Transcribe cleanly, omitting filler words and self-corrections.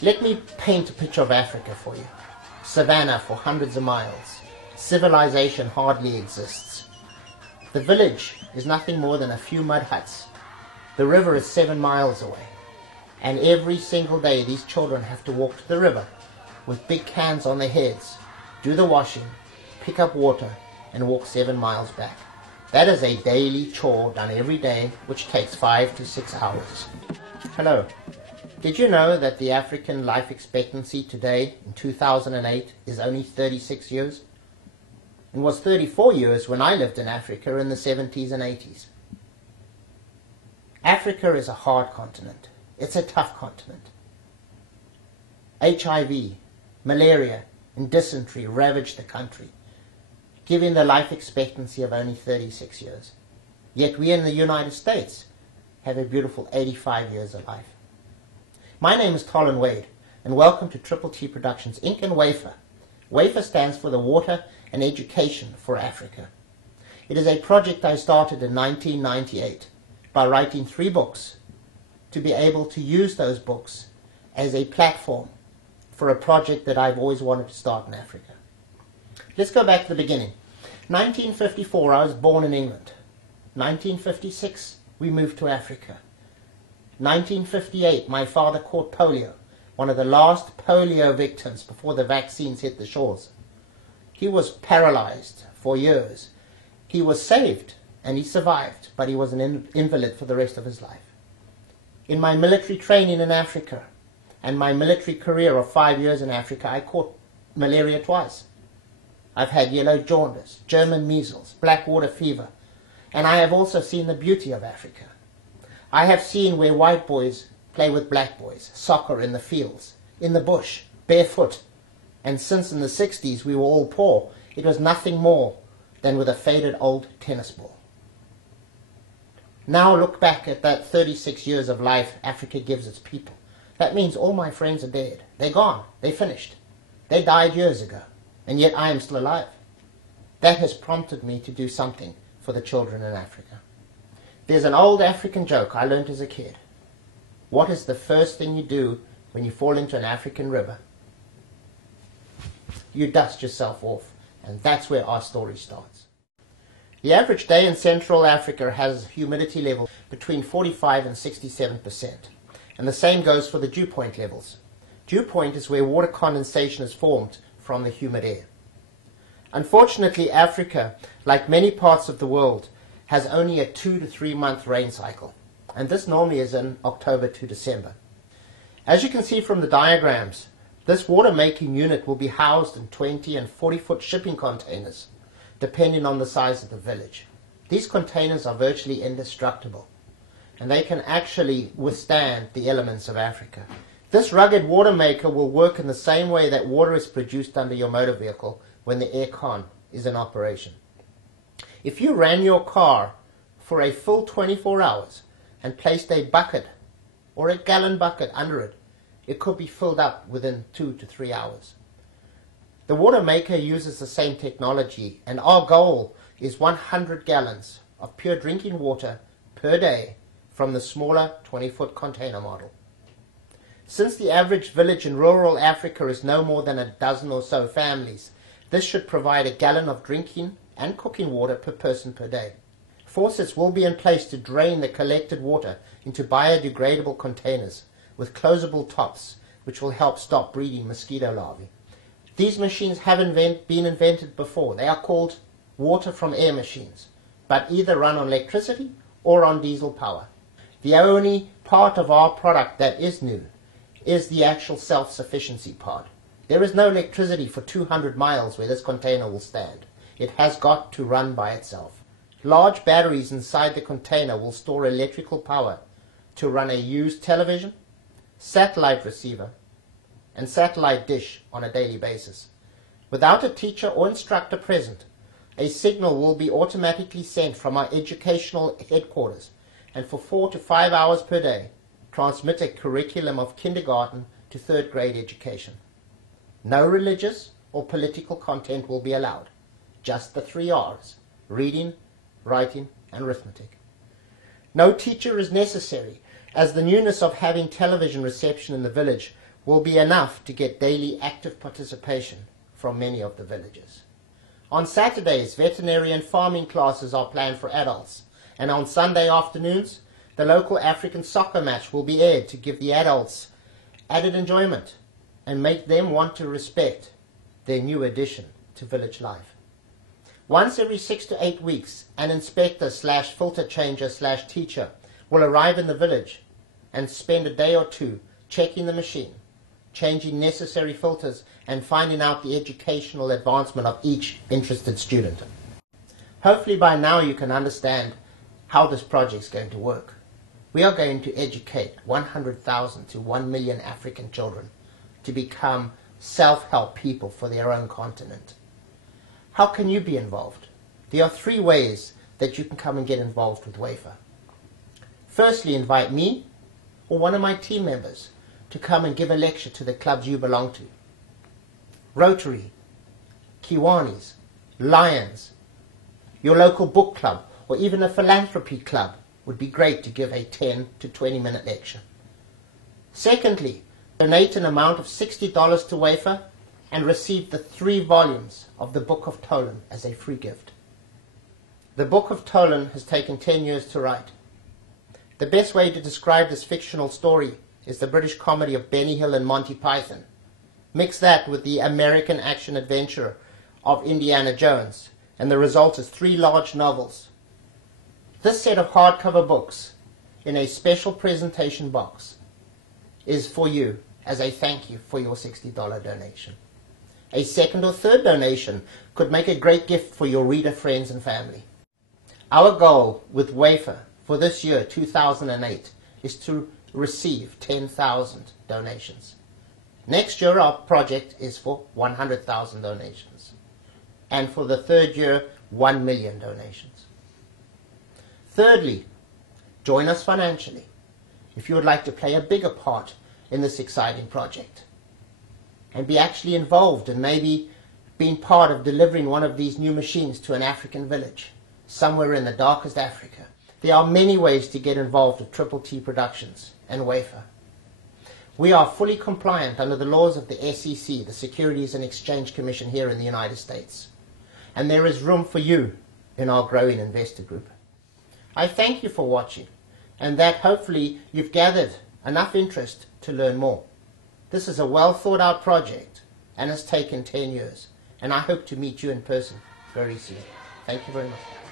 Let me paint a picture of Africa for you. Savannah for hundreds of miles. Civilization hardly exists. The village is nothing more than a few mud huts. The river is 7 miles away. And every single day these children have to walk to the river with big cans on their heads, do the washing, pick up water, and walk 7 miles back. That is a daily chore done every day, which takes 5 to 6 hours. Hello. Did you know that the African life expectancy today, in 2008, is only 36 years? It was 34 years when I lived in Africa in the 70s and 80s. Africa is a hard continent. It's a tough continent. HIV, malaria, and dysentery ravaged the country, giving the life expectancy of only 36 years. Yet we in the United States have a beautiful 85 years of life. My name is TOLAN WADE, and welcome to Triple T Productions Inc. and WAFER. WAFER stands for the Water and Education for Africa. It is a project I started in 1998 by writing 3 books to be able to use those books as a platform for a project that I've always wanted to start in Africa. Let's go back to the beginning. 1954, I was born in England. 1956, we moved to Africa. 1958, my father caught polio, one of the last polio victims before the vaccines hit the shores. He was paralyzed for years. He was saved and he survived, but he was an invalid for the rest of his life. In my military training in Africa and my military career of 5 years in Africa, I caught malaria twice. I've had yellow jaundice, German measles, black water fever, and I have also seen the beauty of Africa. I have seen where white boys play with black boys, soccer in the fields, in the bush, barefoot. And since in the 60s we were all poor, it was nothing more than with a faded old tennis ball. Now look back at that 36 years of life Africa gives its people. That means all my friends are dead. They're gone. They're finished. They died years ago. And yet I am still alive. That has prompted me to do something for the children in Africa. There's an old African joke I learned as a kid. What is the first thing you do when you fall into an African river? You dust yourself off, and that's where our story starts. The average day in Central Africa has a humidity level between 45 and 67%, and the same goes for the dew point levels. Dew point is where water condensation is formed from the humid air. Unfortunately, Africa, like many parts of the world, has only a 2 to 3 month rain cycle, and this normally is in October to December. As you can see from the diagrams, this water making unit will be housed in 20 and 40-foot shipping containers, depending on the size of the village. These containers are virtually indestructible, and they can actually withstand the elements of Africa. This rugged water maker will work in the same way that water is produced under your motor vehicle when the aircon is in operation. If you ran your car for a full 24 hours and placed a bucket or a gallon bucket under it, it could be filled up within 2 to 3 hours. The water maker uses the same technology, and our goal is 100 gallons of pure drinking water per day from the smaller 20-foot container model. Since the average village in rural Africa is no more than a dozen or so families, this should provide a gallon of drinking and cooking water per person per day. Faucets will be in place to drain the collected water into biodegradable containers with closable tops, which will help stop breeding mosquito larvae. These machines haven't been invented before. They are called water from air machines, but either run on electricity or on diesel power. The only part of our product that is new is the actual self-sufficiency part. There is no electricity for 200 miles where this container will stand. It has got to run by itself. Large batteries inside the container will store electrical power to run a used television, satellite receiver, and satellite dish on a daily basis. Without a teacher or instructor present, a signal will be automatically sent from our educational headquarters and for 4 to 5 hours per day transmit a curriculum of kindergarten to 3rd grade education. No religious or political content will be allowed. Just the 3 R's: reading, writing, and arithmetic. No teacher is necessary, as the newness of having television reception in the village will be enough to get daily active participation from many of the villagers. On Saturdays, veterinary and farming classes are planned for adults, and on Sunday afternoons, the local African soccer match will be aired to give the adults added enjoyment and make them want to respect their new addition to village life. Once every 6 to 8 weeks, an inspector / filter changer / teacher will arrive in the village and spend a day or two checking the machine, changing necessary filters, and finding out the educational advancement of each interested student. Hopefully by now you can understand how this project is going to work. We are going to educate 100,000 to 1 million African children to become self-help people for their own continent. How can you be involved? There are 3 ways that you can come and get involved with WAFER. Firstly, invite me or one of my team members to come and give a lecture to the clubs you belong to. Rotary, Kiwanis, Lions, your local book club, or even a philanthropy club would be great to give a 10 to 20 minute lecture. Secondly, donate an amount of $60 to WAFER and receive the 3 volumes of the Book of TOLAN as a free gift. The Book of TOLAN has taken 10 years to write. The best way to describe this fictional story is the British comedy of Benny Hill and Monty Python. Mix that with the American action-adventure of Indiana Jones, and the result is 3 large novels. This set of hardcover books in a special presentation box is for you as a thank you for your $60 donation. A second or third donation could make a great gift for your reader friends and family. Our goal with WAFER for this year, 2008, is to receive 10,000 donations. Next year, our project is for 100,000 donations. And for the 3rd year, 1 million donations. Thirdly, join us financially if you would like to play a bigger part in this exciting project and be actually involved and maybe being part of delivering one of these new machines to an African village somewhere in the darkest Africa. There are many ways to get involved with Triple T Productions and WAFER. We are fully compliant under the laws of the SEC, the Securities and Exchange Commission here in the United States. And there is room for you in our growing investor group. I thank you for watching, and that hopefully you've gathered enough interest to learn more. This is a well thought out project and has taken 10 years, and I hope to meet you in person very soon. Thank you very much.